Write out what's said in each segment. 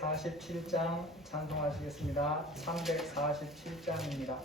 347장 찬송하시겠습니다. 347장입니다.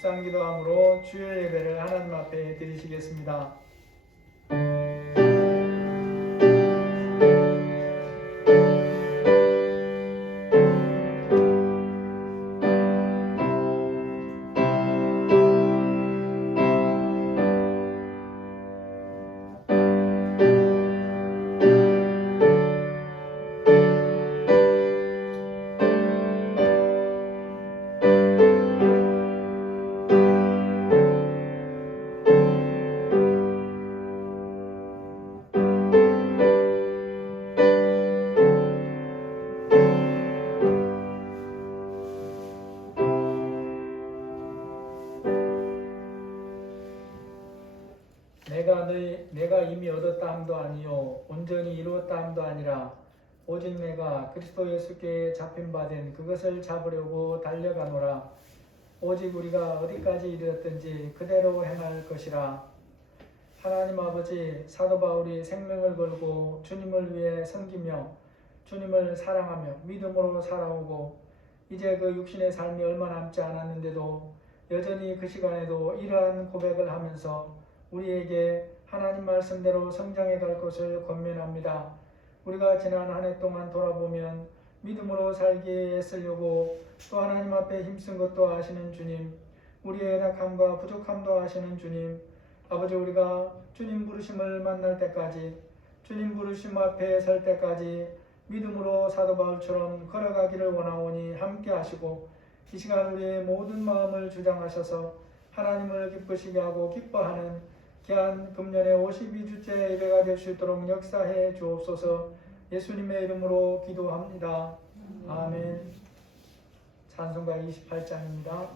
묵상기도함으로 주일 예배를 하나님 앞에 드리시겠습니다. 내가 이미 얻었다 함도 아니요 온전히 이루었다 함도 아니라 오직 내가 그리스도 예수께 잡힌 바 된 그것을 잡으려고 달려가노라. 오직 우리가 어디까지 이르렀든지 그대로 행할 것이라. 하나님 아버지, 사도 바울이 생명을 걸고 주님을 위해 섬기며 주님을 사랑하며 믿음으로 살아오고 이제 그 육신의 삶이 얼마 남지 않았는데도 여전히 그 시간에도 이러한 고백을 하면서 우리에게 하나님 말씀대로 성장해 갈 것을 권면합니다. 우리가 지난 한 해 동안 돌아보면 믿음으로 살기에 애쓰려고 또 하나님 앞에 힘쓴 것도 아시는 주님, 우리의 연약함과 부족함도 아시는 주님, 아버지, 우리가 주님 부르심을 만날 때까지, 주님 부르심 앞에 설 때까지 믿음으로 사도 바울처럼 걸어가기를 원하오니 함께 하시고, 이 시간 우리의 모든 마음을 주장하셔서 하나님을 기쁘시게 하고 기뻐하는 귀한 금년의 52주째 예배가 될 수 있도록 역사해 주옵소서. 예수님의 이름으로 기도합니다. 아멘. 찬송가 28장입니다.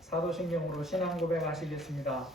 사도신경으로 신앙 고백하시겠습니다.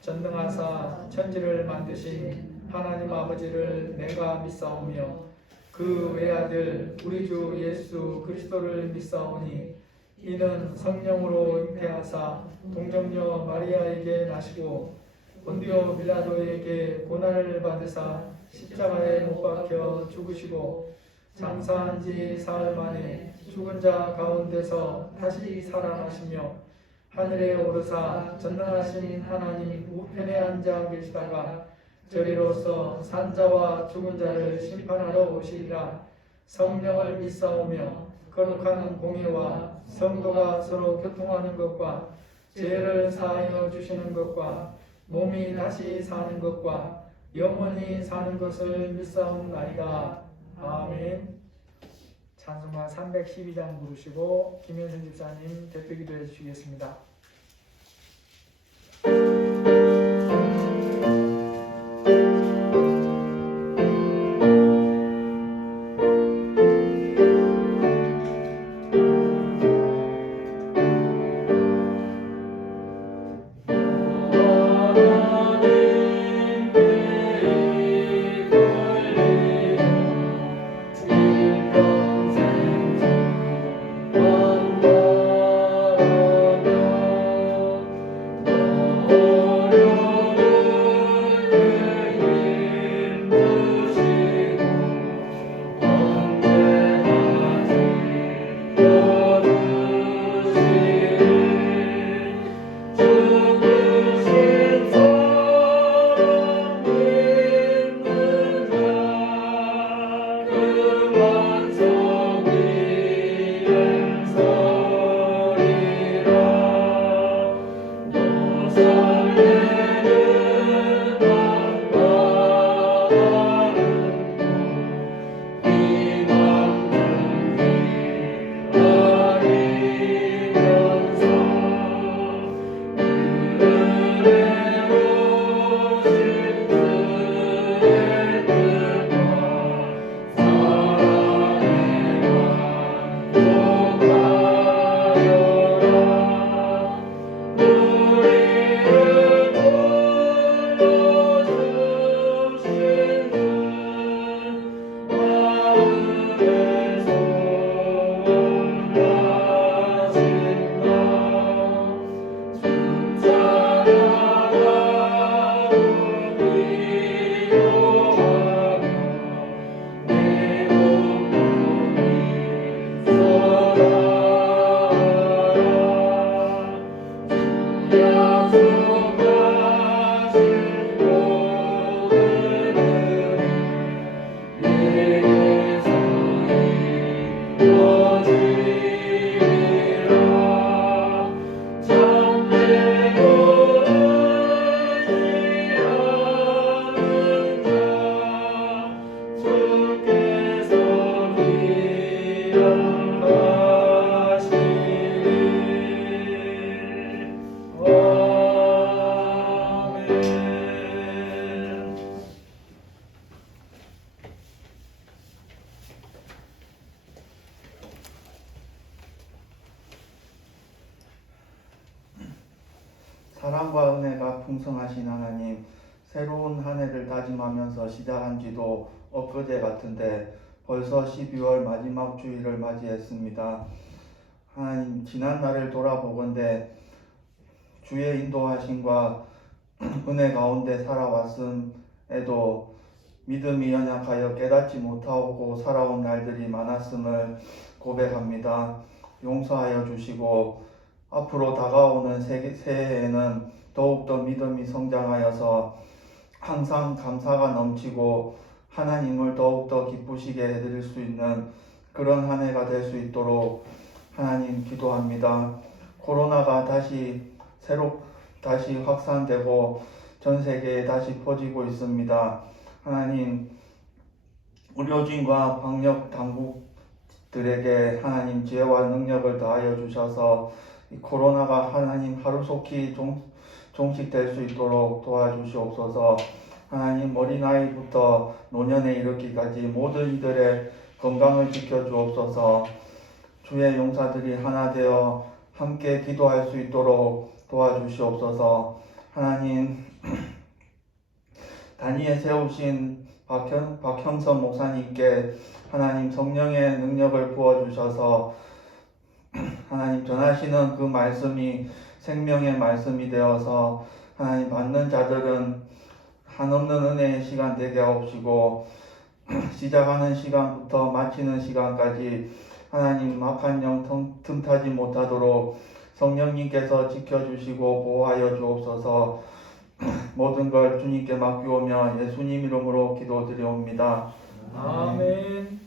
전능하사 천지를 만드신 하나님 아버지를 내가 믿사오며 그 외아들 우리 주 예수 그리스도를 믿사오니 이는 성령으로 잉태하사 동정녀 마리아에게 나시고 본디오 빌라도에게 고난을 받으사 십자가에 못 박혀 죽으시고 장사한 지 사흘 만에 죽은 자 가운데서 다시 살아나시며 하늘에 오르사 전능하신 하나님 우편에 앉아 계시다가 저리로서 산자와 죽은 자를 심판하러 오시리라. 성령을 믿사오며 거룩한 공예와 성도가 서로 교통하는 것과 죄를 사하여 주시는 것과 몸이 다시 사는 것과 영원히 사는 것을 믿사옵나이다. 아멘. 찬송가 312장 부르시고 김현선 집사님 대표 기도해 주시겠습니다. 사랑과 은혜가 풍성하신 하나님, 새로운 한 해를 다짐하면서 시작한 지도 엊그제 같은데 벌써 12월 마지막 주일을 맞이했습니다. 하나님, 지난 날을 돌아보건대 주의 인도하심과 은혜 가운데 살아왔음에도 믿음이 연약하여 깨닫지 못하고 살아온 날들이 많았음을 고백합니다. 용서하여 주시고 앞으로 다가오는 새해에는 더욱더 믿음이 성장하여서 항상 감사가 넘치고 하나님을 더욱더 기쁘시게 해드릴 수 있는 그런 한 해가 될 수 있도록 하나님 기도합니다. 코로나가 다시 확산되고 전 세계에 다시 퍼지고 있습니다. 하나님, 의료진과 방역 당국들에게 하나님 지혜와 능력을 더하여 주셔서 이 코로나가 하나님 하루속히 종식될 수 있도록 도와주시옵소서. 하나님, 어린아이부터 노년에 이르기까지 모든 이들의 건강을 지켜주옵소서. 주의 용사들이 하나 되어 함께 기도할 수 있도록 도와주시옵소서. 하나님, 단위에 세우신 박형선 목사님께 하나님 성령의 능력을 부어주셔서 하나님 전하시는 그 말씀이 생명의 말씀이 되어서 하나님 받는 자들은 한없는 은혜의 시간 되게 하옵시고 시작하는 시간부터 마치는 시간까지 하나님 악한 영 틈타지 못하도록 성령님께서 지켜주시고 보호하여 주옵소서. 모든 걸 주님께 맡기오며 예수님 이름으로 기도드리옵니다. 아멘.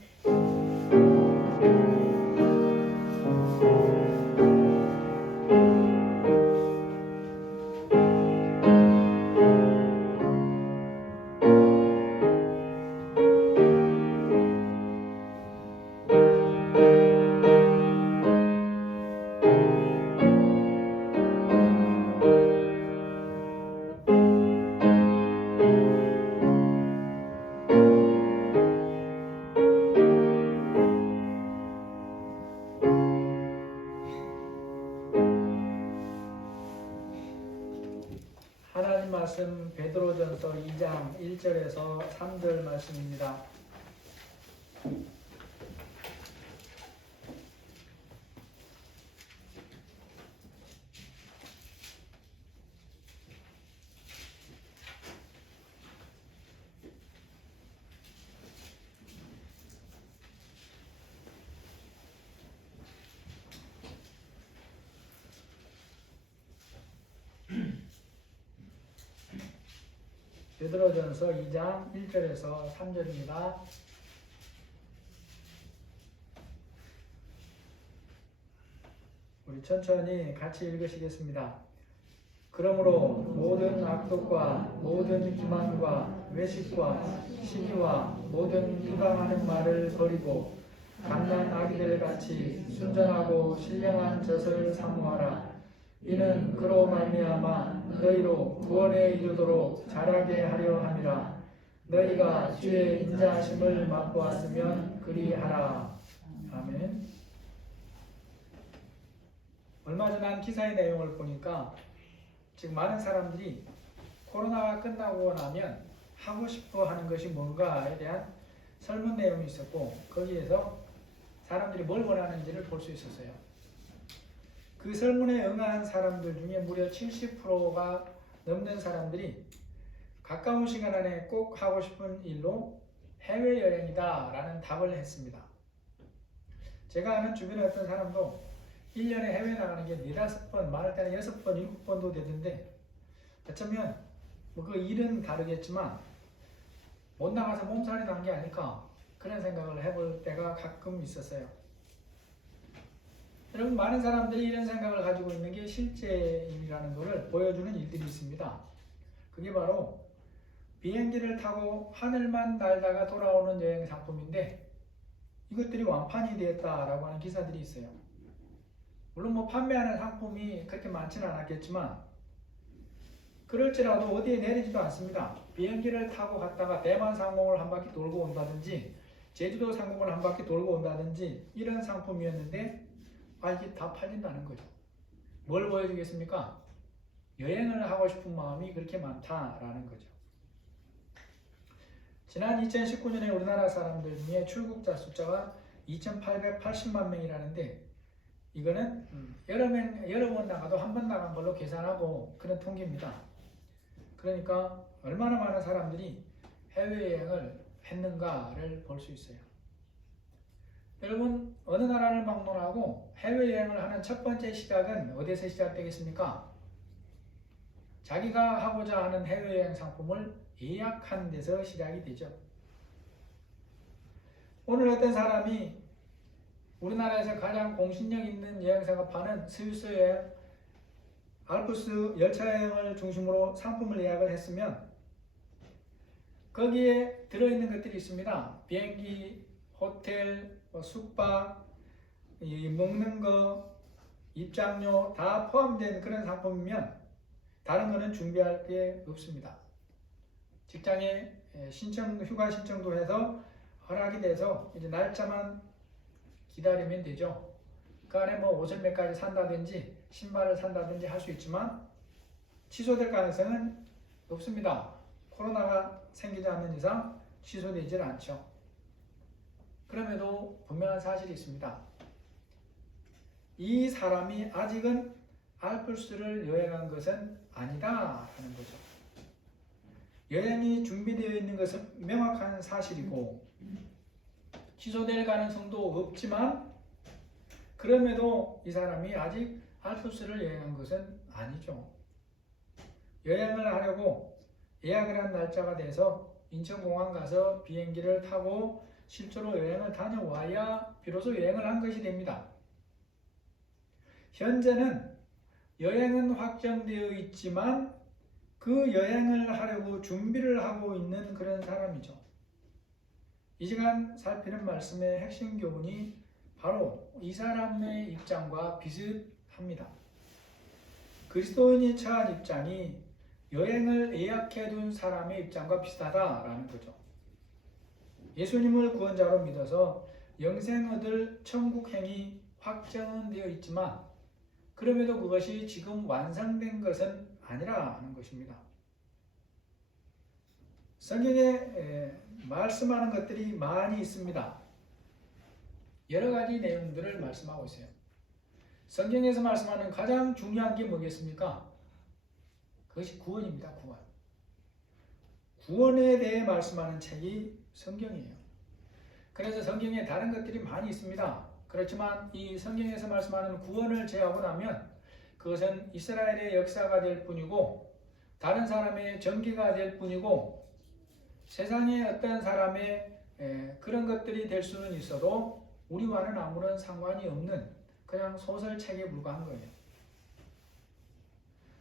하나님 말씀 베드로전서 2장 1절에서 3절 말씀입니다. 베드로전서 2장 1절에서 3절입니다. 우리 천천히 같이 읽으시겠습니다. 그러므로 모든 악독과 모든 기만과 외식과 시기와 모든 비방하는 말을 버리고 갓난 아기들 같이 순전하고 신령한 젖을 사모하라. 이는 그로 말미암아 너희로 구원에 이르도록 자라게 하려 함이라. 너희가 주의 인자하심을 맛보았으면 그리하라. 아멘. 얼마 전 한 기사의 내용을 보니까 지금 많은 사람들이 코로나가 끝나고 나면 하고 싶어 하는 것이 뭔가에 대한 설문 내용이 있었고 거기에서 사람들이 뭘 원하는지를 볼 수 있었어요. 그 설문에 응한 사람들 중에 무려 70%가 넘는 사람들이 가까운 시간 안에 꼭 하고 싶은 일로 해외여행이다 라는 답을 했습니다. 제가 아는 주변에 어떤 사람도 1년에 해외 나가는 게 4-5번, 많을 때는 6번, 7번도 되던데 어쩌면 그 일은 다르겠지만 못 나가서 몸살이 난 게 아닐까 그런 생각을 해볼 때가 가끔 있었어요. 여러분, 많은 사람들이 이런 생각을 가지고 있는 게 실제임이라는 것을 보여주는 일들이 있습니다. 그게 바로 비행기를 타고 하늘만 날다가 돌아오는 여행 상품인데 이것들이 완판이 되었다라고 하는 기사들이 있어요. 물론 판매하는 상품이 그렇게 많지는 않았겠지만 그럴지라도 어디에 내리지도 않습니다. 비행기를 타고 갔다가 대만 상공을 한 바퀴 돌고 온다든지 제주도 상공을 한 바퀴 돌고 온다든지 이런 상품이었는데 이게 다 팔린다는 거죠. 뭘 보여주겠습니까? 여행을 하고 싶은 마음이 그렇게 많다라는 거죠. 지난 2019년에 우리나라 사람들 중에 출국자 숫자가 2,880만 명이라는데 이거는 여러 번 나가도 한 번 나간 걸로 계산하고 그런 통계입니다. 그러니까 얼마나 많은 사람들이 해외여행을 했는가를 볼 수 있어요. 여러분, 어느 나라를 방문하고 해외여행을 하는 첫 번째 시작은 어디에서 시작되겠습니까? 자기가 하고자 하는 해외여행 상품을 예약한 데서 시작이 되죠. 오늘 어떤 사람이 우리나라에서 가장 공신력 있는 여행사가 파는 스위스 여행, 알프스 열차 여행을 중심으로 상품을 예약을 했으면 거기에 들어있는 것들이 있습니다. 비행기, 호텔, 숙박, 먹는 거, 입장료 다 포함된 그런 상품이면 다른 거는 준비할 게 없습니다. 직장에 휴가 신청도 해서 허락이 돼서 이제 날짜만 기다리면 되죠. 그 안에 뭐 옷을 몇 가지 산다든지 신발을 산다든지 할 수 있지만 취소될 가능성은 없습니다. 코로나가 생기지 않는 이상 취소되질 않죠. 그럼에도 분명한 사실이 있습니다. 이 사람이 아직은 알프스를 여행한 것은 아니다라는 거죠. 여행이 준비되어 있는 것은 명확한 사실이고 취소될 가능성도 없지만 그럼에도 이 사람이 아직 알프스를 여행한 것은 아니죠. 여행을 하려고 예약을 한 날짜가 돼서 인천공항 가서 비행기를 타고 실제로 여행을 다녀와야 비로소 여행을 한 것이 됩니다. 현재는 여행은 확정되어 있지만 그 여행을 하려고 준비를 하고 있는 그런 사람이죠. 이 시간 살피는 말씀의 핵심 교훈이 바로 이 사람의 입장과 비슷합니다. 그리스도인이 처한 입장이 여행을 예약해둔 사람의 입장과 비슷하다라는 거죠. 예수님을 구원자로 믿어서 영생 얻을 천국행이 확정은 되어 있지만 그럼에도 그것이 지금 완성된 것은 아니라는 것입니다. 성경에 말씀하는 것들이 많이 있습니다. 여러 가지 내용들을 말씀하고 있어요. 성경에서 말씀하는 가장 중요한 게 뭐겠습니까? 그것이 구원입니다. 구원. 구원에 대해 말씀하는 책이 성경이에요. 그래서 성경에 다른 것들이 많이 있습니다. 그렇지만 이 성경에서 말씀하는 구원을 제하고 나면 그것은 이스라엘의 역사가 될 뿐이고 다른 사람의 전기가 될 뿐이고 세상의 어떤 사람의 그런 것들이 될 수는 있어도 우리와는 아무런 상관이 없는 그냥 소설책에 불과한 거예요.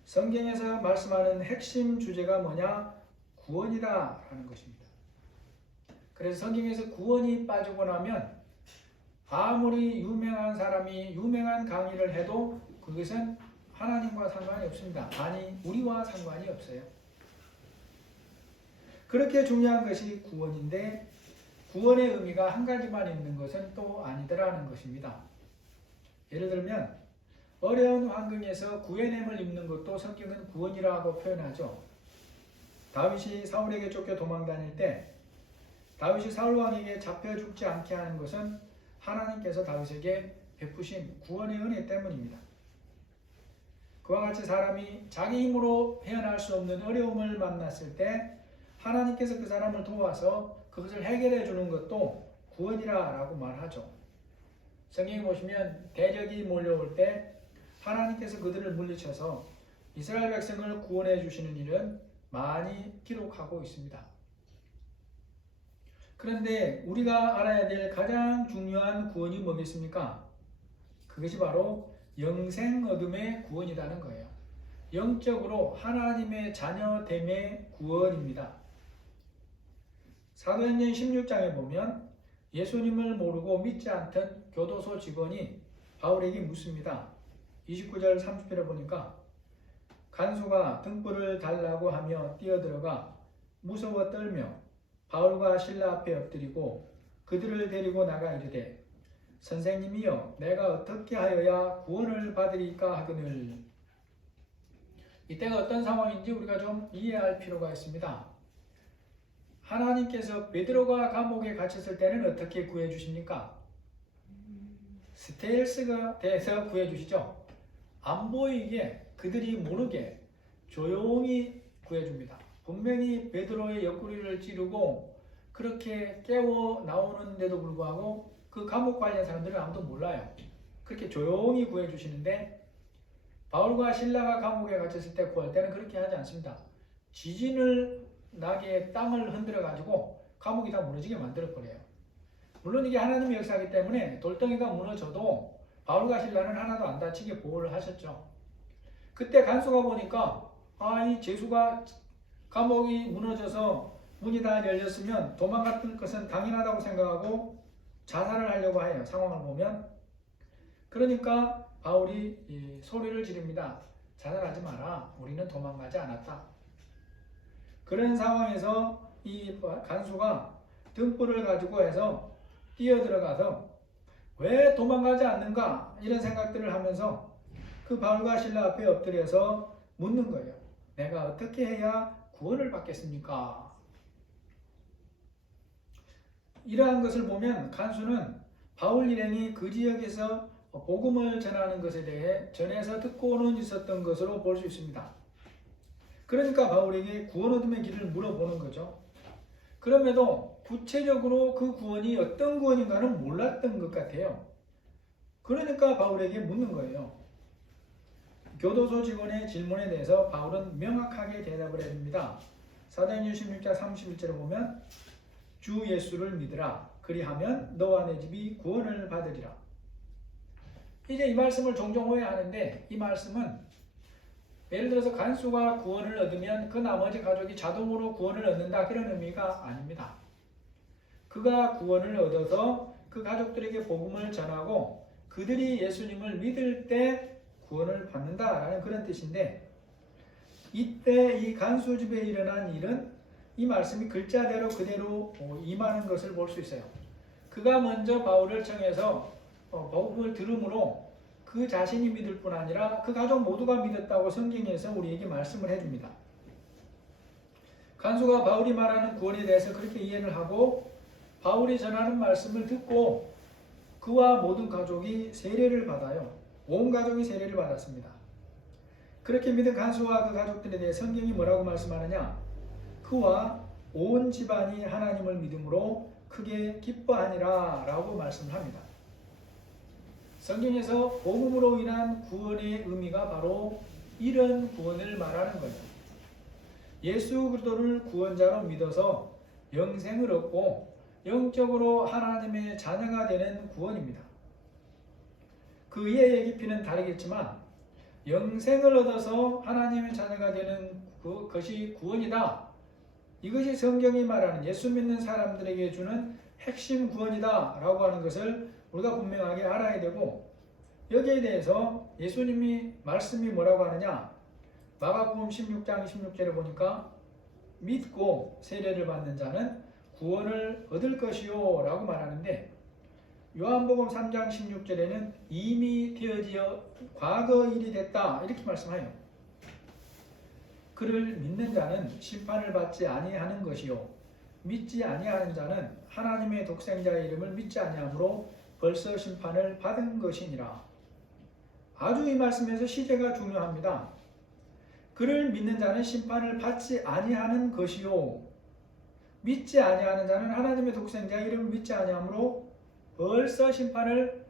성경에서 말씀하는 핵심 주제가 뭐냐? 구원이다 라는 것입니다. 그래서 성경에서 구원이 빠지고 나면 아무리 유명한 사람이 유명한 강의를 해도 그것은 하나님과 상관이 없습니다. 아니, 우리와 상관이 없어요. 그렇게 중요한 것이 구원인데 구원의 의미가 한 가지만 있는 것은 또 아니더라는 것입니다. 예를 들면 어려운 환경에서 구해냄을 입는 것도 성경은 구원이라고 표현하죠. 다윗이 사울에게 쫓겨 도망다닐 때 다윗이 사울 왕에게 잡혀 죽지 않게 하는 것은 하나님께서 다윗에게 베푸신 구원의 은혜 때문입니다. 그와 같이 사람이 자기 힘으로 헤어날 수 없는 어려움을 만났을 때 하나님께서 그 사람을 도와서 그것을 해결해 주는 것도 구원이라고 말하죠. 성경에 보시면 대적이 몰려올 때 하나님께서 그들을 물리쳐서 이스라엘 백성을 구원해 주시는 일은 많이 기록하고 있습니다. 그런데 우리가 알아야 될 가장 중요한 구원이 뭐겠습니까? 그것이 바로 영생 얻음의 구원이라는 거예요. 영적으로 하나님의 자녀됨의 구원입니다. 사도행전 16장에 보면 예수님을 모르고 믿지 않던 교도소 직원이 바울에게 묻습니다. 29절 30절에 보니까 간수가 등불을 달라고 하며 뛰어들어가 무서워 떨며 바울과 실라 앞에 엎드리고 그들을 데리고 나가 이르되 선생님이여 내가 어떻게 하여야 구원을 받으리까 하거늘. 이때가 어떤 상황인지 우리가 좀 이해할 필요가 있습니다. 하나님께서 베드로가 감옥에 갇혔을 때는 어떻게 구해 주십니까? 스텔스가 돼서 구해 주시죠. 안 보이게, 그들이 모르게 조용히 구해 줍니다. 분명히 베드로의 옆구리를 찌르고 그렇게 깨워 나오는데도 불구하고 그 감옥 관련 사람들은 아무도 몰라요. 그렇게 조용히 구해 주시는데 바울과 실라가 감옥에 갇혔을 때 구할 때는 그렇게 하지 않습니다. 지진을 나게 땅을 흔들어 가지고 감옥이 다 무너지게 만들어 버려요. 물론 이게 하나님의 역사이기 때문에 돌덩이가 무너져도 바울과 실라는 하나도 안 다치게 보호를 하셨죠. 그때 간수가 보니까 이 죄수가 감옥이 무너져서 문이 다 열렸으면 도망갈 것은 당연하다고 생각하고 자살을 하려고 해요. 상황을 보면. 그러니까 바울이 소리를 지릅니다. 자살하지 마라. 우리는 도망가지 않았다. 그런 상황에서 이 간수가 등불을 가지고 해서 뛰어들어가서 왜 도망가지 않는가 이런 생각들을 하면서 그 바울과 실라 앞에 엎드려서 묻는 거예요. 내가 어떻게 해야 구원을 받겠습니까? 이러한 것을 보면 간수는 바울 일행이 그 지역에서 복음을 전하는 것에 대해 전에서 듣고는 있었던 것으로 볼 수 있습니다. 그러니까 바울에게 구원 얻음의 길을 물어보는 거죠. 그럼에도 구체적으로 그 구원이 어떤 구원인가는 몰랐던 것 같아요. 그러니까 바울에게 묻는 거예요. 교도소 직원의 질문에 대해서 바울은 명확하게 대답을 해줍니다. 사도행전 16장 31절을 보면 주 예수를 믿으라. 그리하면 너와 내 집이 구원을 받으리라. 이제 이 말씀을 종종 오해하는데 이 말씀은 예를 들어서 간수가 구원을 얻으면 그 나머지 가족이 자동으로 구원을 얻는다 그런 의미가 아닙니다. 그가 구원을 얻어서 그 가족들에게 복음을 전하고 그들이 예수님을 믿을 때 구원을 받는다라는 그런 뜻인데 이때 이 간수 집에 일어난 일은 이 말씀이 글자대로 그대로 임하는 것을 볼 수 있어요. 그가 먼저 바울을 청해서 복음을 들음으로 그 자신이 믿을 뿐 아니라 그 가족 모두가 믿었다고 성경에서 우리에게 말씀을 해줍니다. 간수가 바울이 말하는 구원에 대해서 그렇게 이해를 하고 바울이 전하는 말씀을 듣고 그와 모든 가족이 세례를 받아요. 온 가족이 세례를 받았습니다. 그렇게 믿은 간수와 그 가족들에 대해 성경이 뭐라고 말씀하느냐? 그와 온 집안이 하나님을 믿음으로 크게 기뻐하니라 라고 말씀을 합니다. 성경에서 복음으로 인한 구원의 의미가 바로 이런 구원을 말하는 거예요. 예수 그리스도를 구원자로 믿어서 영생을 얻고 영적으로 하나님의 자녀가 되는 구원입니다. 그 이해의 깊이는 다르겠지만 영생을 얻어서 하나님의 자녀가 되는 그것이 구원이다. 이것이 성경이 말하는 예수 믿는 사람들에게 주는 핵심 구원이다 라고 하는 것을 우리가 분명하게 알아야 되고 여기에 대해서 예수님이 말씀이 뭐라고 하느냐 마가복음 16장 16절에 보니까 믿고 세례를 받는 자는 구원을 얻을 것이요 라고 말하는데 요한복음 3장 16절에는 이미 되어지어 과거 일이 됐다 이렇게 말씀해요. 그를 믿는 자는 심판을 받지 아니하는 것이요 믿지 아니하는 자는 하나님의 독생자의 이름을 믿지 아니하므로 벌써 심판을 받은 것이니라. 아주 이 말씀에서 시제가 중요합니다. 그를 믿는 자는 심판을 받지 아니하는 것이요 믿지 아니하는 자는 하나님의 독생자의 이름을 믿지 아니하므로 벌써 심판을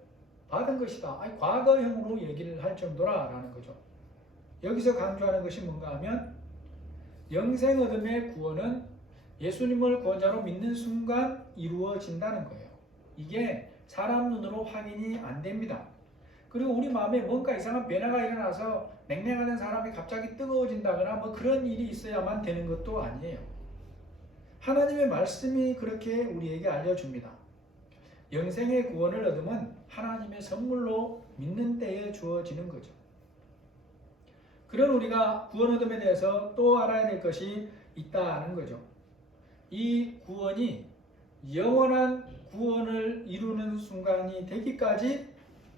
받은 것이다. 과거형으로 얘기를 할 정도라는 거죠. 여기서 강조하는 것이 뭔가 하면 영생 얻음의 구원은 예수님을 구원자로 믿는 순간 이루어진다는 거예요. 이게 사람 눈으로 확인이 안 됩니다. 그리고 우리 마음에 뭔가 이상한 변화가 일어나서 냉랭하던 사람이 갑자기 뜨거워진다거나 뭐 그런 일이 있어야만 되는 것도 아니에요. 하나님의 말씀이 그렇게 우리에게 알려줍니다. 영생의 구원을 얻으면 하나님의 선물로 믿는 때에 주어지는 거죠. 그런 우리가 구원 얻음에 대해서 또 알아야 될 것이 있다는 거죠. 이 구원이 영원한 구원을 이루는 순간이 되기까지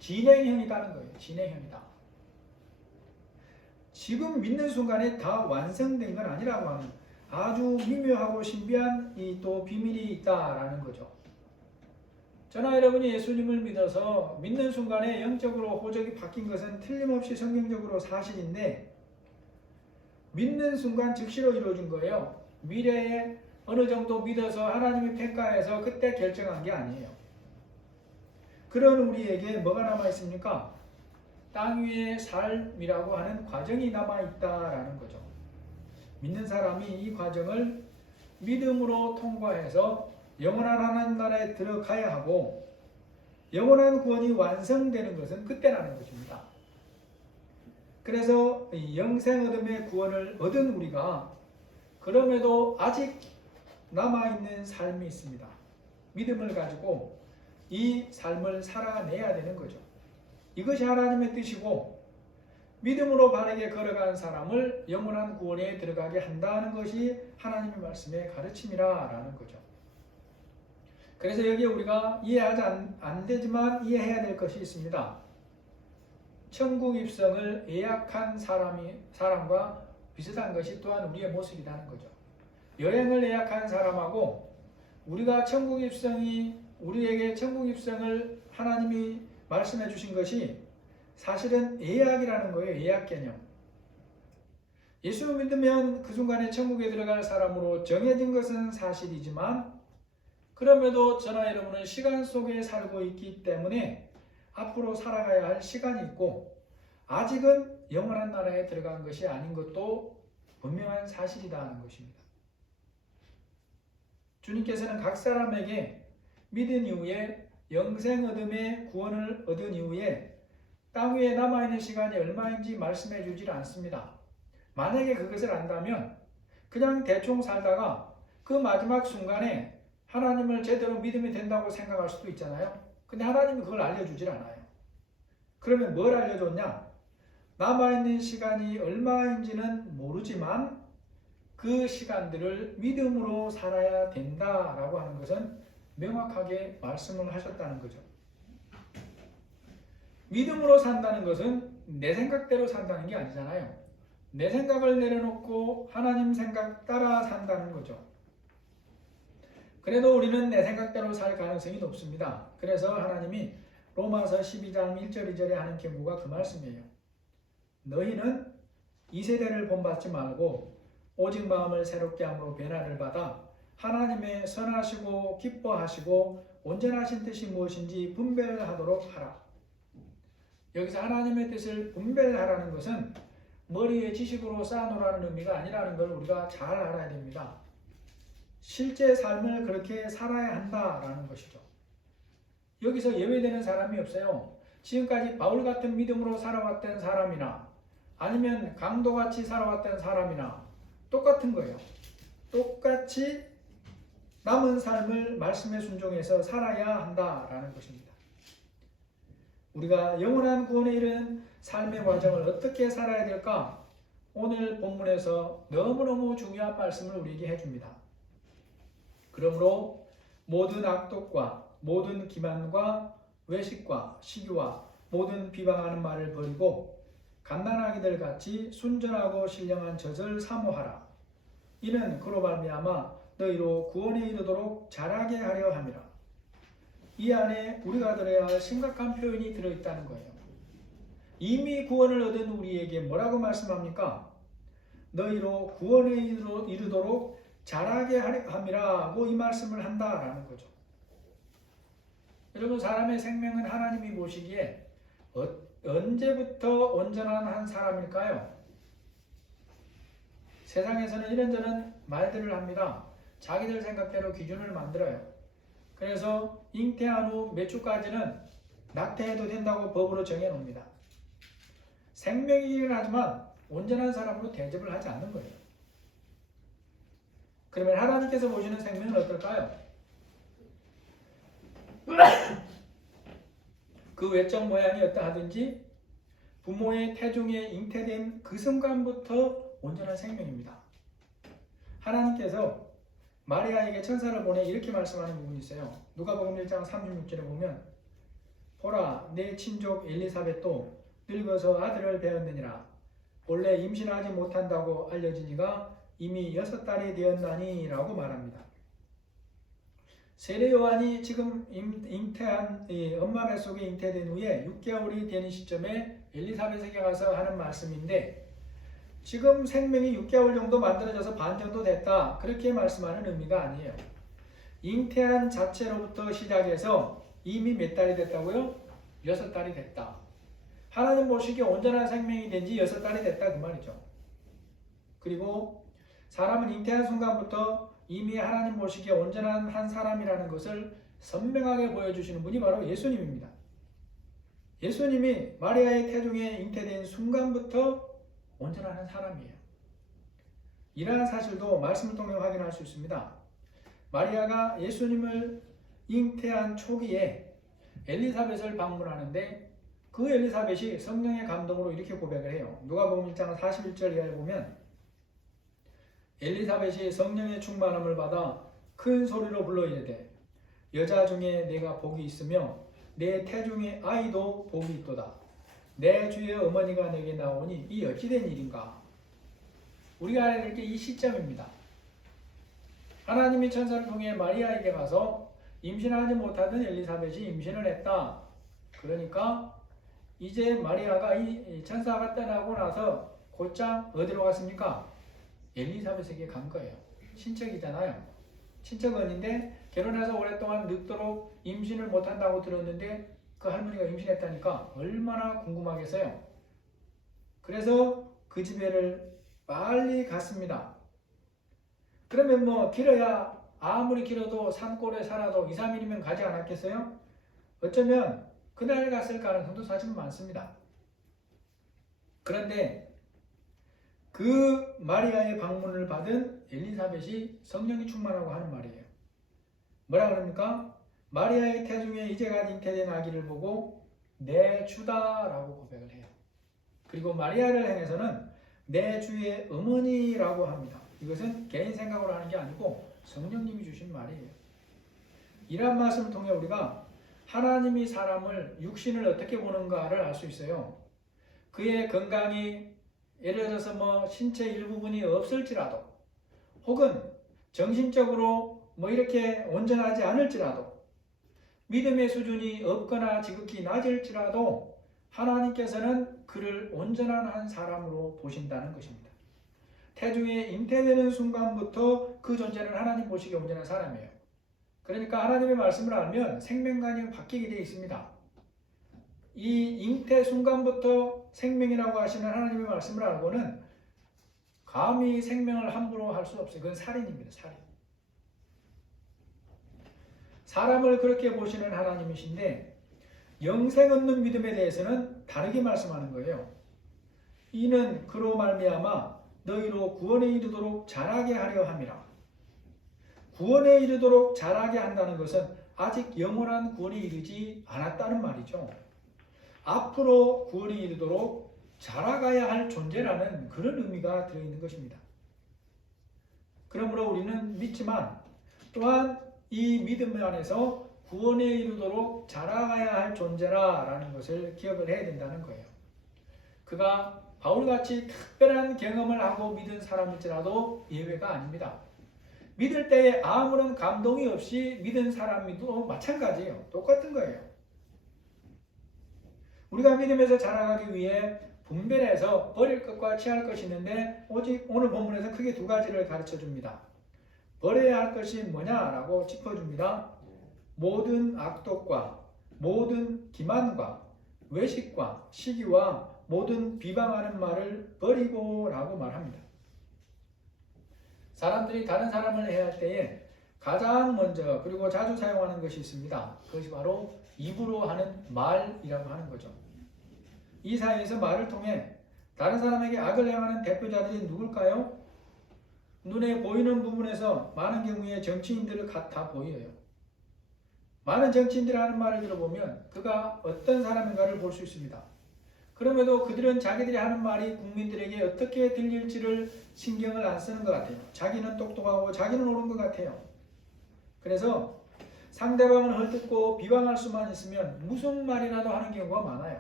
진행형이라는 거예요. 진행형이다. 지금 믿는 순간에 다 완성된 건 아니라고 하는 아주 미묘하고 신비한 이 또 비밀이 있다라는 거죠. 저나 여러분이 예수님을 믿어서 믿는 순간에 영적으로 호적이 바뀐 것은 틀림없이 성경적으로 사실인데 믿는 순간 즉시로 이루어진 거예요. 미래에 어느 정도 믿어서 하나님이 평가해서 그때 결정한 게 아니에요. 그런 우리에게 뭐가 남아 있습니까? 땅 위의 삶이라고 하는 과정이 남아 있다라는 거죠. 믿는 사람이 이 과정을 믿음으로 통과해서 영원한 하나님 나라에 들어가야 하고 영원한 구원이 완성되는 것은 그때라는 것입니다. 그래서 영생 얻음의 구원을 얻은 우리가 그럼에도 아직 남아있는 삶이 있습니다. 믿음을 가지고 이 삶을 살아내야 되는 거죠. 이것이 하나님의 뜻이고 믿음으로 바르게 걸어간 사람을 영원한 구원에 들어가게 한다는 것이 하나님의 말씀의 가르침이라는 거죠. 그래서 여기에 우리가 이해하지 안 되지만 이해해야 될 것이 있습니다. 천국 입성을 예약한 사람과 비슷한 것이 또한 우리의 모습이라는 거죠. 여행을 예약한 사람하고 우리가 천국 입성이 우리에게 천국 입성을 하나님이 말씀해 주신 것이 사실은 예약이라는 거예요. 예약 개념. 예수를 믿으면 그 순간에 천국에 들어갈 사람으로 정해진 것은 사실이지만 그럼에도 저나 여러분은 시간 속에 살고 있기 때문에 앞으로 살아가야 할 시간이 있고 아직은 영원한 나라에 들어간 것이 아닌 것도 분명한 사실이라는 것입니다. 주님께서는 각 사람에게 믿은 이후에 영생 얻음의 구원을 얻은 이후에 땅 위에 남아있는 시간이 얼마인지 말씀해 주질 않습니다. 만약에 그것을 안다면 그냥 대충 살다가 그 마지막 순간에 하나님을 제대로 믿으면 된다고 생각할 수도 있잖아요. 근데 하나님이 그걸 알려주질 않아요. 그러면 뭘 알려줬냐? 남아있는 시간이 얼마인지는 모르지만 그 시간들을 믿음으로 살아야 된다라고 하는 것은 명확하게 말씀을 하셨다는 거죠. 믿음으로 산다는 것은 내 생각대로 산다는 게 아니잖아요. 내 생각을 내려놓고 하나님 생각 따라 산다는 거죠. 그래도 우리는 내 생각대로 살 가능성이 높습니다. 그래서 하나님이 로마서 12장 1절 2절에 하는 경고가 그 말씀이에요. 너희는 이 세대를 본받지 말고 오직 마음을 새롭게 함으로 변화를 받아 하나님의 선하시고 기뻐하시고 온전하신 뜻이 무엇인지 분별하도록 하라. 여기서 하나님의 뜻을 분별하라는 것은 머리에 지식으로 쌓아놓으라는 의미가 아니라는 걸 우리가 잘 알아야 됩니다. 실제 삶을 그렇게 살아야 한다라는 것이죠. 여기서 예외되는 사람이 없어요. 지금까지 바울 같은 믿음으로 살아왔던 사람이나 아니면 강도같이 살아왔던 사람이나 똑같은 거예요. 똑같이 남은 삶을 말씀에 순종해서 살아야 한다라는 것입니다. 우리가 영원한 구원에 이르는 삶의 과정을 어떻게 살아야 될까? 오늘 본문에서 너무너무 중요한 말씀을 우리에게 해줍니다. 그러므로 모든 악독과 모든 기만과 외식과 시기와 모든 비방하는 말을 버리고 갓난아기들 같이 순전하고 신령한 젖을 사모하라. 이는 그로 말미암아 너희로 구원에 이르도록 자라게 하려 함이라. 이 안에 우리가 들어야 할 심각한 표현이 들어있다는 거예요. 이미 구원을 얻은 우리에게 뭐라고 말씀합니까? 너희로 구원에 이르도록 자라게 함이라고 이 말씀을 한다라는 거죠. 여러분, 사람의 생명은 하나님이 보시기에 언제부터 온전한 한 사람일까요? 세상에서는 이런저런 말들을 합니다. 자기들 생각대로 기준을 만들어요. 그래서 잉태한 후 몇 주까지는 낙태해도 된다고 법으로 정해놓습니다. 생명이긴 하지만 온전한 사람으로 대접을 하지 않는 거예요. 그러면 하나님께서 보시는 생명은 어떨까요? 그 외적 모양이 어떠하든지 부모의 태중에 잉태된 그 순간부터 온전한 생명입니다. 하나님께서 마리아에게 천사를 보내 이렇게 말씀하는 부분이 있어요. 누가복음 1장 36절에 보면 보라 내 친족 엘리사벳도 늙어서 아들을 배었느니라. 본래 임신하지 못한다고 알려진 지가 이미 6달이 되었나니 라고 말합니다. 세례 요한이 지금 잉태한 엄마 뱃속에 잉태된 후에 6개월이 되는 시점에 엘리사벳에게 가서 하는 말씀인데, 지금 생명이 6개월 정도 만들어져서 반 정도 됐다, 그렇게 말씀하는 의미가 아니에요. 잉태한 자체로부터 시작해서 이미 몇 달이 됐다고요? 6달이 됐다. 하나님 보시기에 온전한 생명이 된 지 6달이 됐다, 그 말이죠. 그리고 사람은 잉태한 순간부터 이미 하나님 보시기에 온전한 한 사람이라는 것을 선명하게 보여주시는 분이 바로 예수님입니다. 예수님이 마리아의 태중에 잉태된 순간부터 온전한 한 사람이에요. 이러한 사실도 말씀을 통해 확인할 수 있습니다. 마리아가 예수님을 잉태한 초기에 엘리사벳을 방문하는데, 그 엘리사벳이 성령의 감동으로 이렇게 고백을 해요. 누가복음 1장 41절 이하에 보면 엘리사벳이 성령의 충만함을 받아 큰 소리로 불러 이르되 여자 중에 내가 복이 있으며 내 태중의 아이도 복이 있도다. 내 주의 어머니가 내게 나오니 이 어찌된 일인가. 우리가 알아야 될 게 이 시점입니다. 하나님이 천사를 통해 마리아에게 가서 임신하지 못하던 엘리사벳이 임신을 했다. 그러니까 이제 마리아가 이 천사가 떠나고 나서 곧장 어디로 갔습니까? 엘리사벳에게 간 거예요. 친척이잖아요. 친척언인데 결혼해서 오랫동안 늙도록 임신을 못한다고 들었는데 그 할머니가 임신했다니까 얼마나 궁금하겠어요. 그래서 그 집에를 빨리 갔습니다. 그러면 뭐 길어야 아무리 길어도 산골에 살아도 2, 3일이면 가지 않았겠어요? 어쩌면 그날 갔을 가능성도 사실 많습니다. 그런데 그 마리아의 방문을 받은 엘리사벳이 성령이 충만하고 하는 말이에요. 뭐라 그럽니까? 마리아의 태중에 이제가 잉태된 아기를 보고 내 주다라고 고백을 해요. 그리고 마리아를 향해서는 내 주의 어머니라고 합니다. 이것은 개인 생각으로 하는 게 아니고 성령님이 주신 말이에요. 이러한 말씀을 통해 우리가 하나님이 사람을, 육신을 어떻게 보는가를 알 수 있어요. 그의 건강이 예를 들어서 뭐 신체 일부분이 없을지라도, 혹은 정신적으로 뭐 이렇게 온전하지 않을지라도, 믿음의 수준이 없거나 지극히 낮을지라도 하나님께서는 그를 온전한 한 사람으로 보신다는 것입니다. 태중에 잉태되는 순간부터 그 존재는 하나님 보시기에 온전한 사람이에요. 그러니까 하나님의 말씀을 알면 생명관이 바뀌게 되어 있습니다. 이 잉태 순간부터 생명이라고 하시는 하나님의 말씀을 알고는 감히 생명을 함부로 할 수 없어요. 그건 살인입니다. 살인. 사람을 그렇게 보시는 하나님이신데 영생 얻는 믿음에 대해서는 다르게 말씀하는 거예요. 이는 그로 말미암아 너희로 구원에 이르도록 자라게 하려 함이라. 구원에 이르도록 자라게 한다는 것은 아직 영원한 구원에 이르지 않았다는 말이죠. 앞으로 구원에 이르도록 자라가야 할 존재라는 그런 의미가 들어있는 것입니다. 그러므로 우리는 믿지만 또한 이 믿음 안에서 구원에 이르도록 자라가야 할 존재라는 것을 기억을 해야 된다는 거예요. 그가 바울같이 특별한 경험을 하고 믿은 사람일지라도 예외가 아닙니다. 믿을 때에 아무런 감동이 없이 믿은 사람도 마찬가지예요. 똑같은 거예요. 우리가 믿음에서 자라가기 위해 분별해서 버릴 것과 취할 것이 있는데, 오직 오늘 본문에서 크게 두 가지를 가르쳐 줍니다. 버려야 할 것이 뭐냐라고 짚어줍니다. 모든 악독과 모든 기만과 외식과 시기와 모든 비방하는 말을 버리고 라고 말합니다. 사람들이 다른 사람을 해할 때에 가장 먼저 그리고 자주 사용하는 것이 있습니다. 그것이 바로 입으로 하는 말이라고 하는 거죠. 이 사회에서 말을 통해 다른 사람에게 악을 행하는 대표자들이 누굴까요? 눈에 보이는 부분에서 많은 경우에 정치인들을 다 보여요. 많은 정치인들이 하는 말을 들어보면 그가 어떤 사람인가를 볼 수 있습니다. 그럼에도 그들은 자기들이 하는 말이 국민들에게 어떻게 들릴지를 신경을 안 쓰는 것 같아요. 자기는 똑똑하고 자기는 옳은 것 같아요. 그래서 상대방을 헐뜯고 비방할 수만 있으면 무슨 말이라도 하는 경우가 많아요.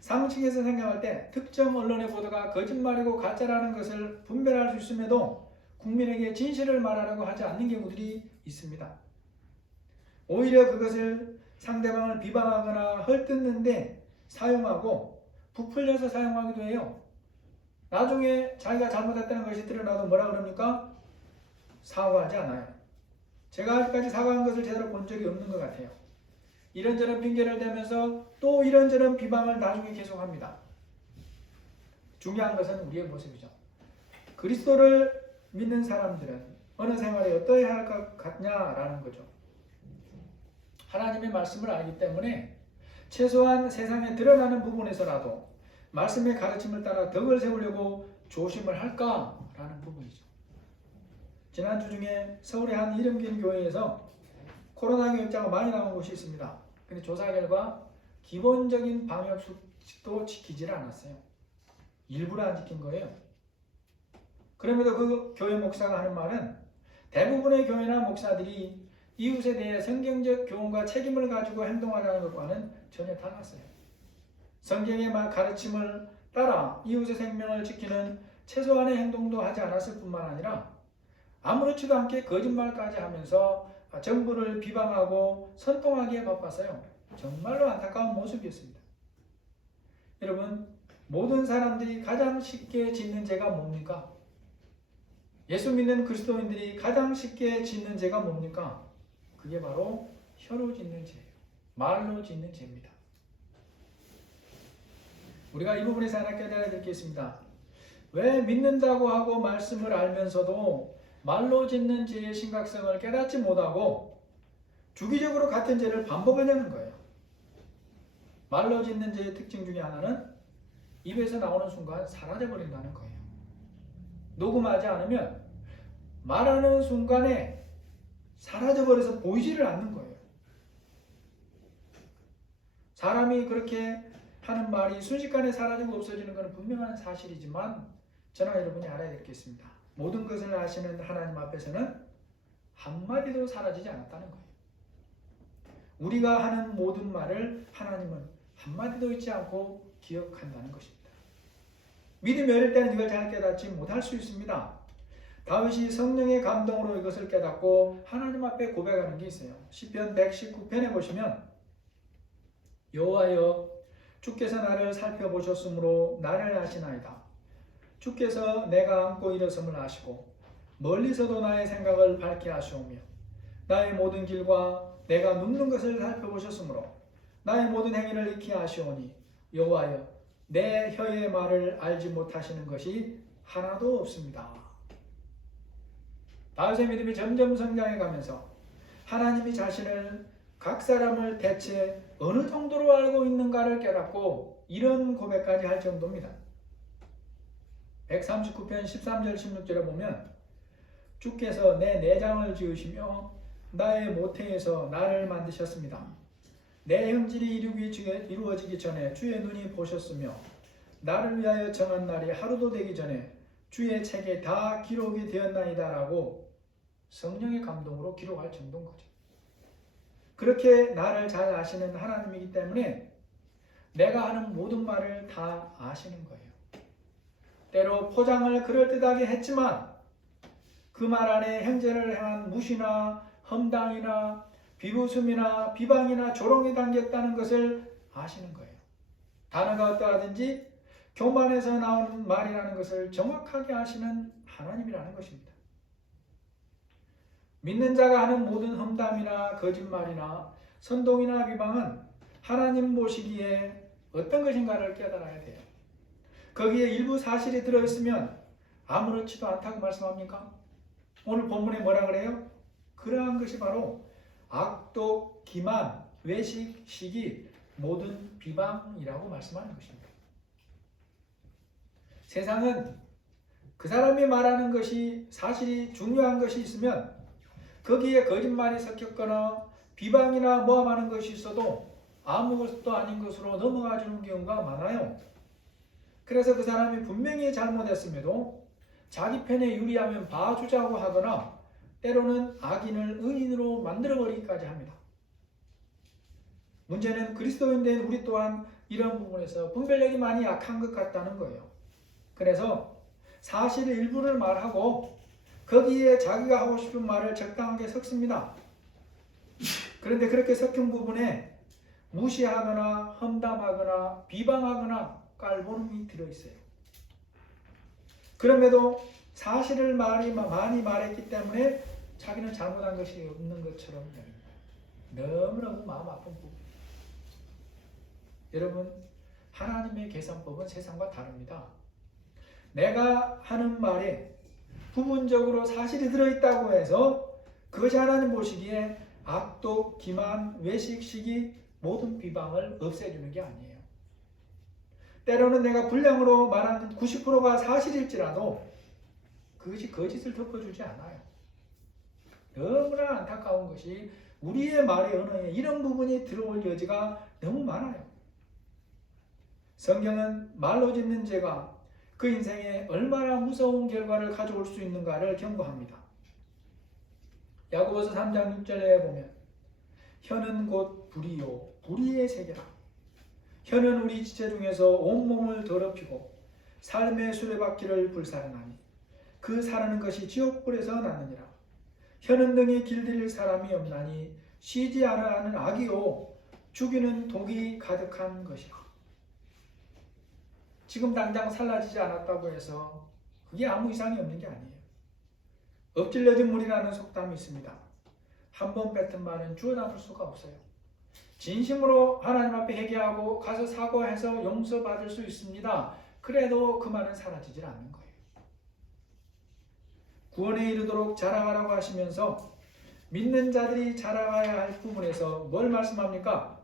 상식에서 생각할 때 특정 언론의 보도가 거짓말이고 가짜라는 것을 분별할 수 있음에도 국민에게 진실을 말하려고 하지 않는 경우들이 있습니다. 오히려 그것을 상대방을 비방하거나 헐뜯는데 사용하고 부풀려서 사용하기도 해요. 나중에 자기가 잘못했다는 것이 드러나도 뭐라 그럽니까? 사과하지 않아요. 제가 아직까지 사과한 것을 제대로 본 적이 없는 것 같아요. 이런저런 핑계를 대면서 또 이런저런 비방을 나중에 계속합니다. 중요한 것은 우리의 모습이죠. 그리스도를 믿는 사람들은 어느 생활에 어떠해야 할 것 같냐라는 거죠. 하나님의 말씀을 알기 때문에 최소한 세상에 드러나는 부분에서라도 말씀의 가르침을 따라 덕을 세우려고 조심을 할까라는 부분이죠. 지난주 중에 서울의 한 이름긴 교회에서 코로나 교육자가 많이 나온 곳이 있습니다. 근데 조사 결과 기본적인 방역 수칙도 지키질 않았어요. 일부러 안 지킨 거예요. 그럼에도 그 교회 목사가 하는 말은 대부분의 교회나 목사들이 이웃에 대해 성경적 교훈과 책임을 가지고 행동하자는 것과는 전혀 달랐어요. 성경의 가르침을 따라 이웃의 생명을 지키는 최소한의 행동도 하지 않았을 뿐만 아니라 아무렇지도 않게 거짓말까지 하면서 정부를 비방하고 선동하기에 바빴어요. 정말로 안타까운 모습이었습니다. 여러분, 모든 사람들이 가장 쉽게 짓는 죄가 뭡니까? 예수 믿는 그리스도인들이 가장 쉽게 짓는 죄가 뭡니까? 그게 바로 혀로 짓는 죄예요. 말로 짓는 죄입니다. 우리가 이 부분에서 하나 깨달아야 될 게 있습니다. 왜 믿는다고 하고 말씀을 알면서도 말로 짓는 죄의 심각성을 깨닫지 못하고 주기적으로 같은 죄를 반복하려는 거예요. 말로 짓는 죄의 특징 중에 하나는 입에서 나오는 순간 사라져버린다는 거예요. 녹음하지 않으면 말하는 순간에 사라져버려서 보이지를 않는 거예요. 사람이 그렇게 하는 말이 순식간에 사라지고 없어지는 것은 분명한 사실이지만 저나 여러분이 알아야 될 게 있습니다. 모든 것을 아시는 하나님 앞에서는 한마디도 사라지지 않았다는 거예요. 우리가 하는 모든 말을 하나님은 한마디도 잊지 않고 기억한다는 것입니다. 믿음이 어릴 때는 이걸 잘 깨닫지 못할 수 있습니다. 다윗이 성령의 감동으로 이것을 깨닫고 하나님 앞에 고백하는 게 있어요. 시편 119편에 보시면 여호와여 주께서 나를 살펴보셨으므로 나를 아시나이다. 주께서 내가 앉고 일어섬을 아시고 멀리서도 나의 생각을 밝게 하시오며 나의 모든 길과 내가 눕는 것을 살펴보셨으므로 나의 모든 행위를 익히 아시오니 여호와여 내 혀의 말을 알지 못하시는 것이 하나도 없습니다. 다윗의 믿음이 점점 성장해 가면서 하나님이 자신을 각 사람을 대체 어느 정도로 알고 있는가를 깨닫고 이런 고백까지 할 정도입니다. 139편 13절 16절에 보면 주께서 내 내장을 지으시며 나의 모태에서 나를 만드셨습니다. 내 형질이 이루어지기 전에 주의 눈이 보셨으며 나를 위하여 정한 날이 하루도 되기 전에 주의 책에 다 기록이 되었나이다 라고 성령의 감동으로 기록할 정도인 거죠. 그렇게 나를 잘 아시는 하나님이기 때문에 내가 하는 모든 말을 다 아시는 거예요. 때로 포장을 그럴듯하게 했지만 그 말 안에 형제를 향한 무시나 험담이나 비웃음이나 비방이나 조롱이 담겼다는 것을 아시는 거예요. 단어가 어떠하든지 교만에서 나오는 말이라는 것을 정확하게 아시는 하나님이라는 것입니다. 믿는 자가 하는 모든 험담이나 거짓말이나 선동이나 비방은 하나님 보시기에 어떤 것인가를 깨달아야 돼요. 거기에 일부 사실이 들어있으면 아무렇지도 않다고 말씀합니까? 오늘 본문에 뭐라 그래요? 그러한 것이 바로 악독, 기만, 외식, 시기, 모든 비방이라고 말씀하는 것입니다. 세상은 그 사람이 말하는 것이 사실이 중요한 것이 있으면 거기에 거짓말이 섞였거나 비방이나 모함하는 것이 있어도 아무것도 아닌 것으로 넘어가 주는 경우가 많아요. 그래서 그 사람이 분명히 잘못했음에도 자기 편에 유리하면 봐주자고 하거나 때로는 악인을 의인으로 만들어버리기까지 합니다. 문제는 그리스도인된 우리 또한 이런 부분에서 분별력이 많이 약한 것 같다는 거예요. 그래서 사실 일부를 말하고 거기에 자기가 하고 싶은 말을 적당하게 섞습니다. 그런데 그렇게 섞인 부분에 무시하거나 험담하거나 비방하거나 깔보름이 들어있어요. 그럼에도 사실을 많이 말했기 때문에 자기는 잘못한 것이 없는 것처럼 여깁니다. 너무너무 마음 아픈 부분. 여러분, 하나님의 계산법은 세상과 다릅니다. 내가 하는 말에 부분적으로 사실이 들어있다고 해서 그것이 하나님 보시기에 악독, 기만, 외식, 시기 모든 비방을 없애주는 게 아니에요. 때로는 내가 분량으로 말하는 90%가 사실일지라도 그것이 거짓을 덮어주지 않아요. 너무나 안타까운 것이 우리의 말의 언어에 이런 부분이 들어올 여지가 너무 많아요. 성경은 말로 짓는 죄가 그 인생에 얼마나 무서운 결과를 가져올 수 있는가를 경고합니다. 야고보서 3장 6절에 보면 혀는 곧 불이요 불의의 세계라. 혀는 우리 지체 중에서 온몸을 더럽히고 삶의 수레바퀴를 불사르나니 그 사르는 것이 지옥불에서 나느니라. 혀는 등에 길들일 사람이 없나니 쉬지 않아 하는 악이요 죽이는 독이 가득한 것이라. 지금 당장 살라지지 않았다고 해서 그게 아무 이상이 없는 게 아니에요. 엎질러진 물이라는 속담이 있습니다. 한 번 뱉은 말은 주워 담을 수가 없어요. 진심으로 하나님 앞에 회개하고 가서 사과해서 용서받을 수 있습니다. 그래도 그 말은 사라지질 않는 거예요. 구원에 이르도록 자라가라고 하시면서 믿는 자들이 자라가야 할 부분에서 뭘 말씀합니까?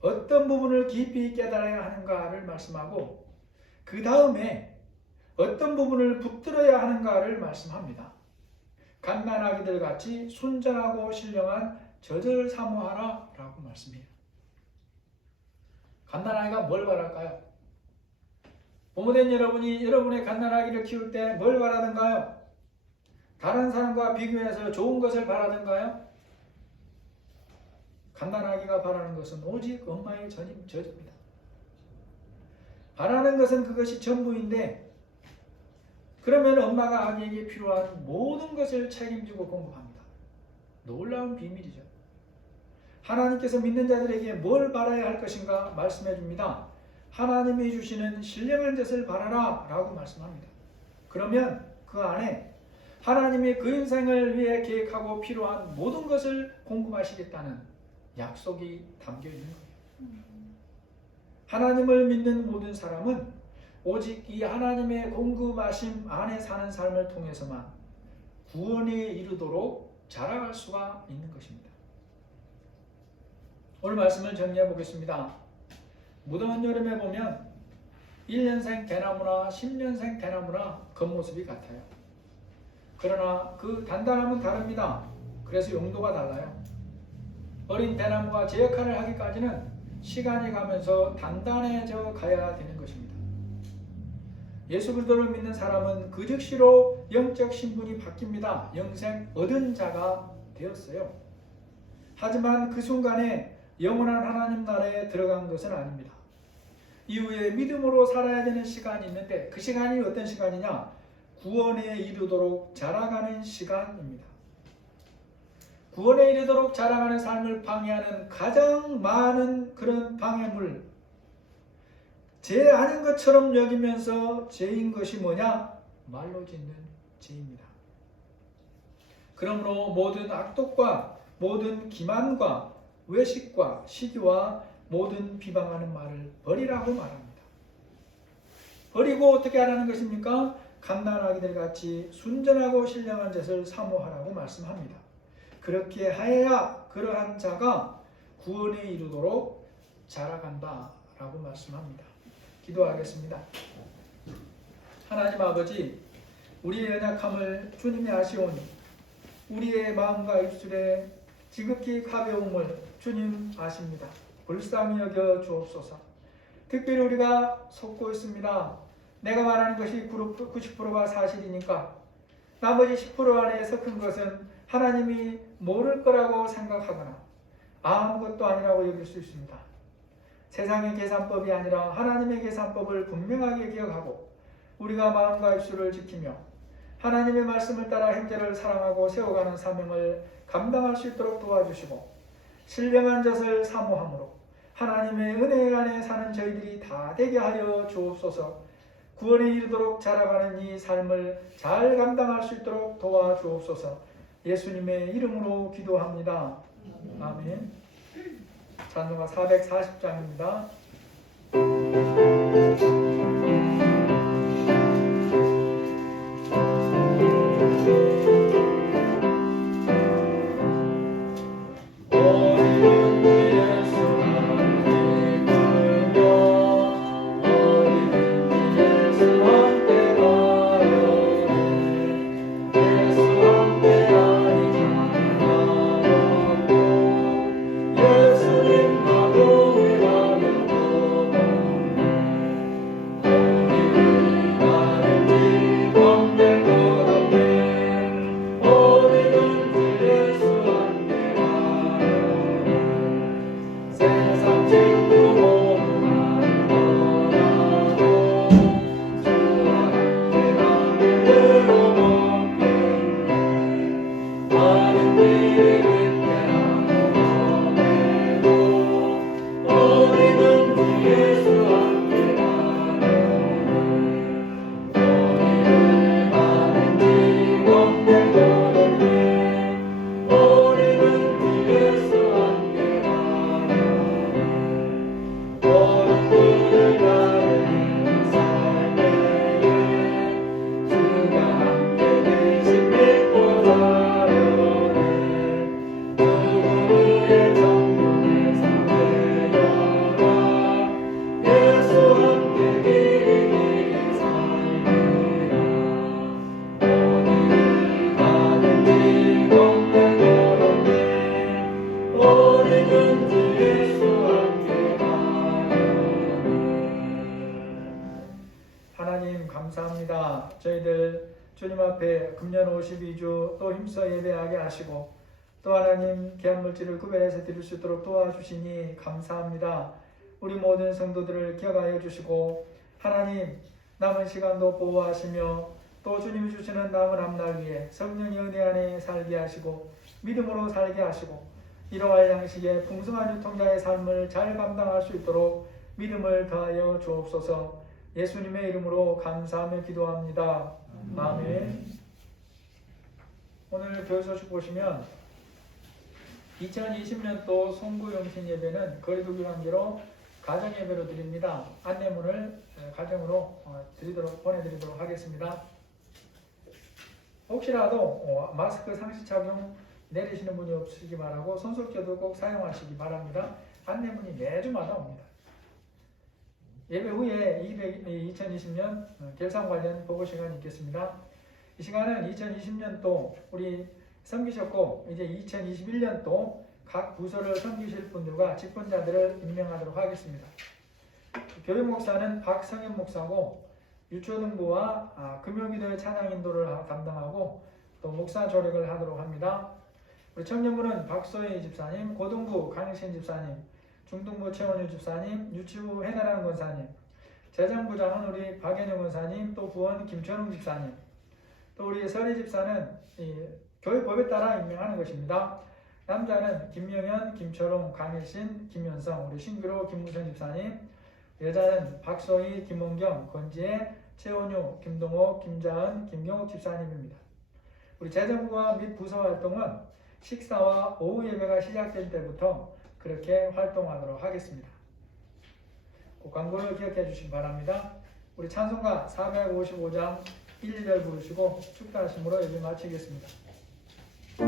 어떤 부분을 깊이 깨달아야 하는가를 말씀하고 그 다음에 어떤 부분을 붙들어야 하는가를 말씀합니다. 갓난아기들 같이 순전하고 신령한 젖을 사모하라 라고 말씀해요. 갓난아기가 뭘 바랄까요? 부모된 여러분이 여러분의 갓난아기를 키울 때 뭘 바라던가요? 다른 사람과 비교해서 좋은 것을 바라던가요? 갓난아기가 바라는 것은 오직 엄마의 젖입니다. 바라는 것은 그것이 전부인데 그러면 엄마가 아기에게 필요한 모든 것을 책임지고 공급합니다. 놀라운 비밀이죠. 하나님께서 믿는 자들에게 뭘 바라야 할 것인가 말씀해 줍니다. 하나님이 주시는 신령한 젖을 바라라 라고 말씀합니다. 그러면 그 안에 하나님이 그 인생을 위해 계획하고 필요한 모든 것을 공급하시겠다는 약속이 담겨 있는 거예요. 하나님을 믿는 모든 사람은 오직 이 하나님의 공급하심 안에 사는 삶을 통해서만 구원에 이르도록 자라갈 수가 있는 것입니다. 오늘 말씀을 정리해 보겠습니다. 무더운 여름에 보면 1년생 대나무나 10년생 대나무나 겉모습이 같아요. 그러나 그 단단함은 다릅니다. 그래서 용도가 달라요. 어린 대나무가 제 역할을 하기까지는 시간이 가면서 단단해져 가야 되는 것입니다. 예수 그리스도를 믿는 사람은 그 즉시로 영적 신분이 바뀝니다. 영생 얻은 자가 되었어요. 하지만 그 순간에 영원한 하나님 나라에 들어간 것은 아닙니다. 이후에 믿음으로 살아야 되는 시간이 있는데 그 시간이 어떤 시간이냐? 구원에 이르도록 자라가는 시간입니다. 구원에 이르도록 자라가는 삶을 방해하는 가장 많은 그런 방해물, 죄 아닌 것처럼 여기면서 죄인 것이 뭐냐? 말로 짓는 죄입니다. 그러므로 모든 악독과 모든 기만과 외식과 시기와 모든 비방하는 말을 버리라고 말합니다. 버리고 어떻게 하라는 것입니까? 갓난아기들 같이 순전하고 신령한 젖을 사모하라고 말씀합니다. 그렇게 하여야 그러한 자가 구원에 이르도록 자라간다 라고 말씀합니다. 기도하겠습니다. 하나님 아버지, 우리의 연약함을 주님이 아시오니 우리의 마음과 입술에 지극히 가벼움을 주님 아십니다. 불쌍히 여겨 주옵소서. 특별히 우리가 속고 있습니다. 내가 말하는 것이 90%가 사실이니까 나머지 10% 안에 섞은 것은 하나님이 모를 거라고 생각하거나 아무것도 아니라고 여길 수 있습니다. 세상의 계산법이 아니라 하나님의 계산법을 분명하게 기억하고 우리가 마음과 입술을 지키며 하나님의 말씀을 따라 형제를 사랑하고 세워가는 사명을 감당할 수 있도록 도와주시고 신령한 젖을 사모함으로 하나님의 은혜 안에 사는 저희들이 다 되게 하여 주옵소서. 구원에 이르도록 자라가는 이 삶을 잘 감당할 수 있도록 도와주옵소서. 예수님의 이름으로 기도합니다. 아멘. 찬송가 440장입니다. 감사합니다. 저희들 주님 앞에 금년 52주 또 힘써 예배하게 하시고 또 하나님 귀한 물질을 구별해서 드릴 수 있도록 도와주시니 감사합니다. 우리 모든 성도들을 기억하여 주시고 하나님 남은 시간도 보호하시며 또 주님이 주시는 남은 앞날 위에 성령의 은혜 안에 살게 하시고 믿음으로 살게 하시고 이러할 양식의 풍성한 유통자의 삶을 잘 감당할 수 있도록 믿음을 더하여 주옵소서. 예수님의 이름으로 감사하며 기도합니다. 아멘. 오늘 교회 소식 보시면 2020년도 송구용신 예배는 거리두기 관계로 가정 예배로 드립니다. 안내문을 가정으로 보내드리도록 하겠습니다. 혹시라도 마스크 상시 착용 내리시는 분이 없으시기 바라고 손석회도 꼭 사용하시기 바랍니다. 안내문이 매주마다 옵니다. 예배 후에 2020년 결산 관련 보고 시간이 있겠습니다. 이 시간은 2020년도 우리 섬기셨고 이제 2021년도 각 부서를 섬기실 분들과 직분자들을 임명하도록 하겠습니다. 교회 목사는 박성현 목사고 유초등부와 금요기도의 찬양 인도를 담당하고 또 목사 조력을 하도록 합니다. 우리 청년부는 박소희 집사님, 고등부 강일신 집사님, 중등부 최원유 집사님, 유치부 해나란 권사님, 재정부장은 우리 박연영 권사님, 또 부원 김천웅 집사님, 또 우리 서리 집사는 교회 법에 따라 임명하는 것입니다. 남자는 김명현, 김철웅, 강일신, 김현성, 우리 신규로 김무선 집사님, 여자는 박소희, 김원경, 권지혜, 최원유, 김동호, 김자은, 김경욱 집사님입니다. 우리 재정부와 및 부서 활동은 식사와 오후 예배가 시작될 때부터 그렇게 활동하도록 하겠습니다. 그 광고를 기억해 주시기 바랍니다. 우리 찬송가 455장 1, 2절 부르시고 축도하심으로 예배 마치겠습니다. 오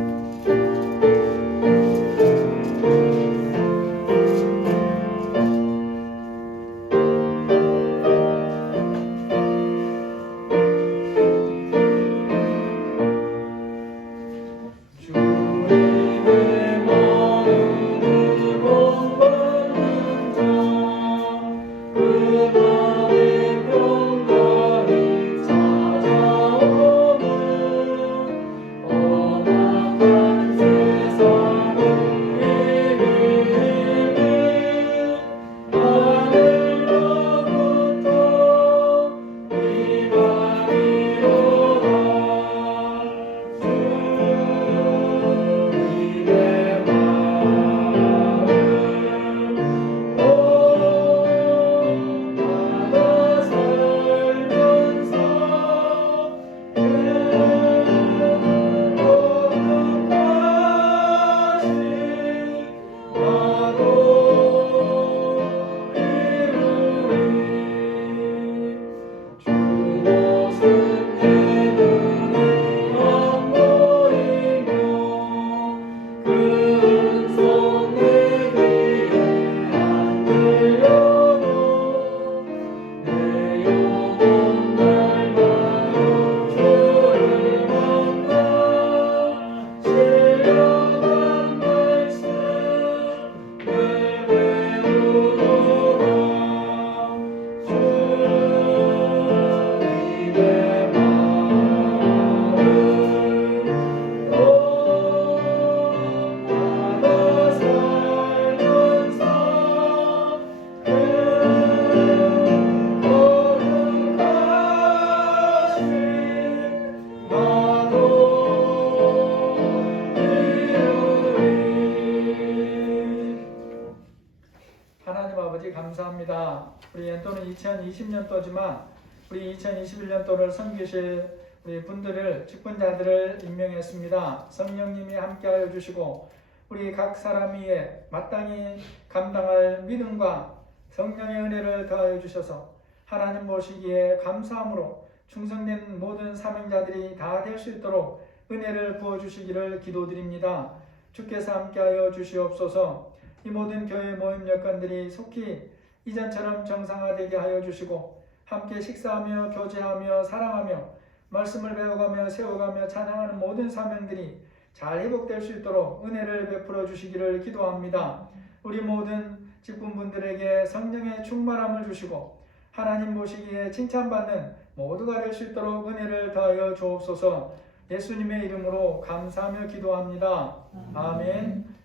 그렇게 감사합니다. 우리 연도는 2020년도지만 우리 2021년도를 섬기실 우리 분들을 직분자들을 임명했습니다. 성령님이 함께하여 주시고 우리 각 사람 위에 마땅히 감당할 믿음과 성령의 은혜를 더하여 주셔서 하나님 보시기에 감사함으로 충성된 모든 사명자들이 다 될 수 있도록 은혜를 부어주시기를 기도드립니다. 주께서 함께하여 주시옵소서. 이 모든 교회 모임 여건들이 속히 이전처럼 정상화되게 하여 주시고 함께 식사하며 교제하며 사랑하며 말씀을 배워가며 세워가며 찬양하는 모든 사명들이 잘 회복될 수 있도록 은혜를 베풀어 주시기를 기도합니다. 우리 모든 직분분들에게 성령의 충만함을 주시고 하나님 보시기에 칭찬받는 모두가 될 수 있도록 은혜를 더하여 주옵소서. 예수님의 이름으로 감사하며 기도합니다. 아멘.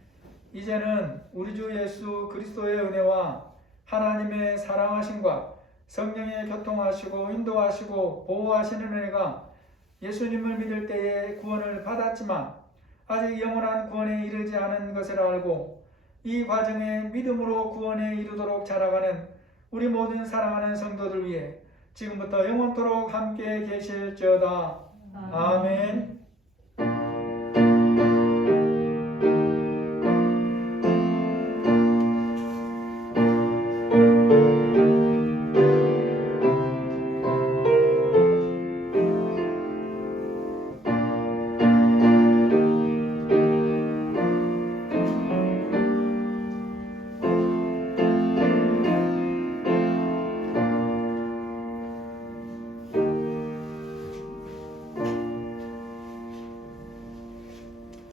이제는 우리 주 예수 그리스도의 은혜와 하나님의 사랑하심과 성령의 교통하시고 인도하시고 보호하시는 은혜가 예수님을 믿을 때에 구원을 받았지만 아직 영원한 구원에 이르지 않은 것을 알고 이 과정에 믿음으로 구원에 이르도록 자라가는 우리 모든 사랑하는 성도들 위해 지금부터 영원토록 함께 계실지어다. 아멘.